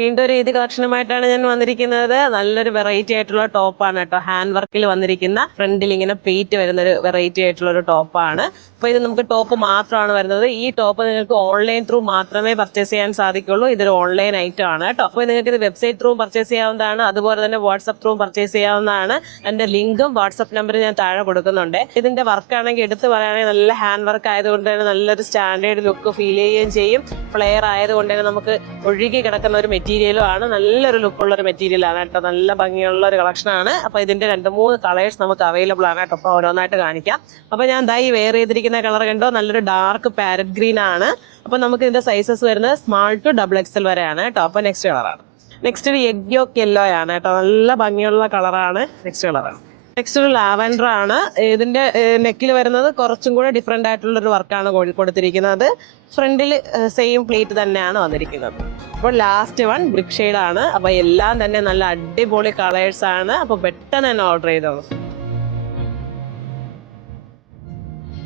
വീണ്ടും ഒരു ഈദ് കളക്ഷനുമായിട്ടാണ് ഞാൻ വന്നിരിക്കുന്നത്. നല്ലൊരു വെറൈറ്റി ആയിട്ടുള്ള ടോപ്പാണ് കേട്ടോ. ഹാൻഡ് വർക്കിൽ വന്നിരിക്കുന്ന ഫ്രണ്ടിൽ ഇങ്ങനെ പ്ലേറ്റ് വരുന്ന ഒരു വെറൈറ്റി ആയിട്ടുള്ള ഒരു ടോപ്പാണ്. അപ്പോൾ ഇത് നമുക്ക് ടോപ്പ് മാത്രമാണ് വരുന്നത്. ഈ ടോപ്പ് നിങ്ങൾക്ക് ഓൺലൈൻ ത്രൂ മാത്രമേ പർച്ചേസ് ചെയ്യാൻ സാധിക്കുള്ളൂ. ഇതൊരു ഓൺലൈൻ ഐറ്റം ആണ് കേട്ടോ. അപ്പോൾ നിങ്ങൾക്ക് ഇത് വെബ്സൈറ്റ് ത്രൂ പർച്ചേസ് ചെയ്യാവുന്നതാണ്. അതുപോലെ തന്നെ വാട്സപ്പ് ത്രൂ പർച്ചേസ് ചെയ്യാവുന്നതാണ്. എൻ്റെ ലിങ്കും വാട്സപ്പ് നമ്പറും ഞാൻ താഴെ കൊടുക്കുന്നുണ്ട്. ഇതിന്റെ വർക്ക് ആണെങ്കിൽ എടുത്ത് പറയുകയാണെങ്കിൽ നല്ല ഹാൻഡ് വർക്ക് ആയതുകൊണ്ട് തന്നെ നല്ലൊരു സ്റ്റാൻഡേർഡ് ലുക്ക് ഫീൽ ചെയ്യുകയും ചെയ്യും. ഫ്ലെയർ ആയതുകൊണ്ട് തന്നെ നമുക്ക് ഒഴുകി കിടക്കുന്ന ഒരു മെറ്റീരിയലും ആണ്. നല്ലൊരു ലുക്കുള്ള ഒരു മെറ്റീരിയൽ ആണ് കേട്ടോ. നല്ല ഭംഗിയുള്ള ഒരു കളക്ഷനാണ്. അപ്പോൾ ഇതിന്റെ 2-3 കളേഴ്സ് നമുക്ക് അവൈലബിൾ ആണ് കേട്ടോ. അപ്പോൾ ഓരോന്നായിട്ട് കാണിക്കാം. അപ്പോൾ ഞാൻ ദാ ഈ വെയർ ചെയ്തിരിക്കുന്ന കളർ കണ്ടോ, നല്ലൊരു ഡാർക്ക് പാരറ്റ് ഗ്രീൻ ആണ്. അപ്പോൾ നമുക്ക് ഇതിന്റെ സൈസസ് വരുന്നത് സ്മാൾ ടു XXL വരെയാണ് കേട്ടോ. അപ്പോൾ നെക്സ്റ്റ് കളറാണ്. നെക്സ്റ്റ് ഒരു എഗ് യോക്ക് യെല്ലോ ആണ് കേട്ടോ. നല്ല ഭംഗിയുള്ള കളറാണ്. നെക്സ്റ്റ് കളറാണ്. നെക്സ്റ്റ് ഒരു ലാവൻഡർ ആണ്. ഇതിന്റെ നെക്കിൽ വരുന്നത് കുറച്ചും കൂടെ ഡിഫറെന്റ് ആയിട്ടുള്ള ഒരു വർക്കാണ് കൊടുത്തിരിക്കുന്നത്. ഫ്രണ്ടിൽ സെയിം പ്ലേറ്റ് തന്നെയാണ് വന്നിരിക്കുന്നത്. അപ്പോൾ ലാസ്റ്റ് വൺ ബ്രിക്ക് ഷെയ്ഡ് ആണ്. അപ്പോൾ എല്ലാം തന്നെ നല്ല അടിപൊളി കളേഴ്സ് ആണ്. അപ്പോൾ പെട്ടെന്ന് തന്നെ ഓർഡർ ചെയ്തോളൂ.